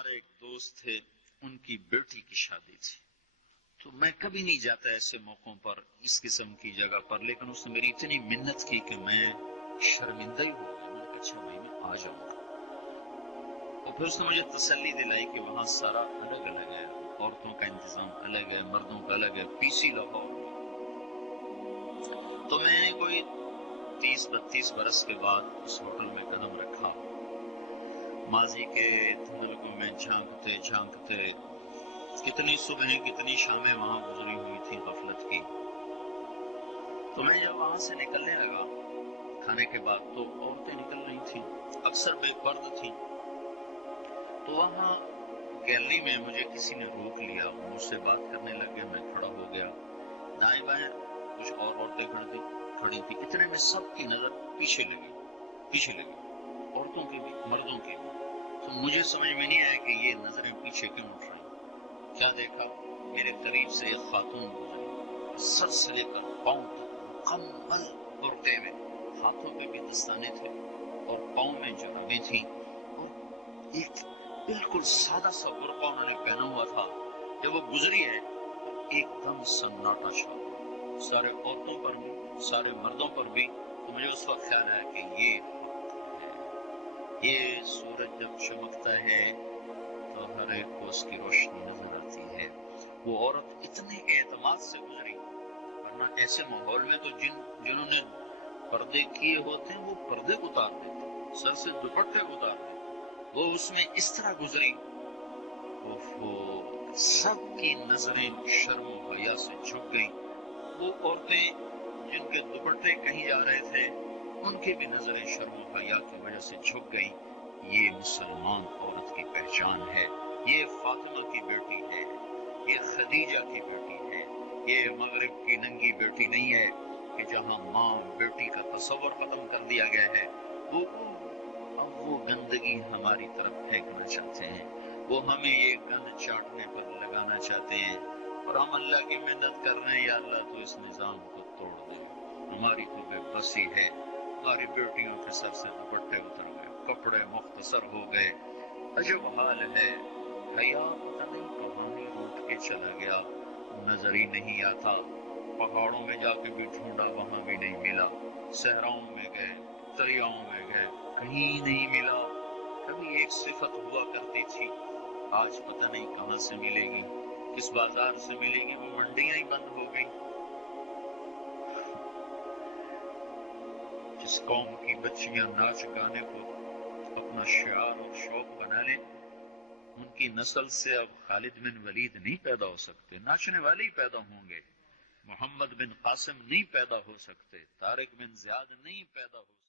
ہمارے ایک دوست تھے، ان کی بیٹی کی شادی تھی، تو میں کبھی نہیں جاتا ایسے موقعوں پر اس قسم کی جگہ پر، لیکن اس نے میری اتنی منت کی کہ میں شرمندہ ہی ہو گیا۔ میں نے کہا اچھا بھائی میں آ جاؤں گا، اور پھر اس نے مجھے تسلی دلائی کہ وہاں سارا الگ الگ ہے، عورتوں کا انتظام الگ ہے، مردوں کا الگ ہے، پی سی لاہور۔ تو میں نے کوئی 30-32 برس کے بعد اس ہوٹل میں قدم رکھا، ماضی کے دھندلکوں میں جھانکتے جھانکتے کتنی صبحیں کتنی شامیں وہاں گزری ہوئی تھی غفلت کی۔ تو میں جب وہاں سے نکلنے لگا کھانے کے بعد، تو عورتیں نکل رہی تھیں، اکثر بے پرد تھیں، تو وہاں گیلری میں مجھے کسی نے روک لیا، مجھ سے بات کرنے لگے، میں کھڑا ہو گیا، دائیں بائیں کچھ اور عورتیں کھڑی تھی، اتنے میں سب کی نظر پیچھے لگی، عورتوں کی بھی مردوں کی بھی۔ تو مجھے سمجھ میں نہیں آیا کہ یہ نظریں پیچھے کیوں اٹھ رہی۔ کیا دیکھا، میرے قریب سے ایک خاتون گزری، سر سے لے کر پاؤں تک مکمل برقعے میں، ہاتھوں پہ بھی دستانے تھے اور پاؤں میں جرابیں تھیں، اور ایک بالکل سادہ سا برقع انہوں نے پہنا ہوا تھا۔ جب وہ گزری ہے ایک دم سناٹا چھا گیا، سارے عورتوں پر بھی سارے مردوں پر بھی۔ تو مجھے اس وقت خیال آیا کہ یہ سورج جب چمکتا ہے تو ہر ایک کو اس کی روشنی نظر آتی ہے۔ وہ عورت اتنے اعتماد سے گزری، ورنہ ایسے ماحول میں تو جنہوں نے پردے کیے ہوتے ہیں وہ پردے اتار دیتے، سر سے دوپٹے اتار دیتے، وہ اس میں اس طرح گزری، سب کی نظریں شرم و حیا سے جھک گئیں۔ وہ عورتیں جن کے دوپٹے کہیں جا رہے تھے ان کی بھی نظریں شرم و حیا کی وجہ سے جھک گئیں۔ یہ مسلمان عورت کی پہچان ہے، یہ فاطمہ کی بیٹی ہے، یہ خدیجہ کی بیٹی ہے، یہ مغرب کی ننگی بیٹی نہیں ہے کہ جہاں ماں بیٹی کا تصور ختم کر دیا گیا ہے۔ اب وہ گندگی ہماری طرف پھینکنا چاہتے ہیں، وہ ہمیں یہ گند چاٹنے پر لگانا چاہتے ہیں، اور ہم اللہ کی منت کر رہے ہیں یا اللہ تو اس نظام کو توڑ دے۔ ہماری تو بے بسی ہے، ہماری بیٹیوں کے سر سے دوپٹے اتر گئے، کپڑے مختصر ہو گئے، عجب حال ہے۔ حیا پتہ نہیں کہانی روٹ کے چلا گیا، نظر ہی نہیں آتا۔ پہاڑوں میں جا کے بھی ڈھونڈا، وہاں بھی نہیں ملا، صحراؤں میں گئے، دریاؤں میں گئے، کہیں نہیں ملا۔ کبھی ایک صفت ہوا کرتی تھی، آج پتہ نہیں کہاں سے ملے گی، کس بازار سے ملے گی، وہ منڈیاں ہی بند ہو گئی۔ جس قوم کی بچیاں ناچ گانے کو اپنا شعار اور شوق بنا لیں، ان کی نسل سے اب خالد بن ولید نہیں پیدا ہو سکتے، ناچنے والے ہی پیدا ہوں گے۔ محمد بن قاسم نہیں پیدا ہو سکتے، طارق بن زیاد نہیں پیدا ہو سکتے۔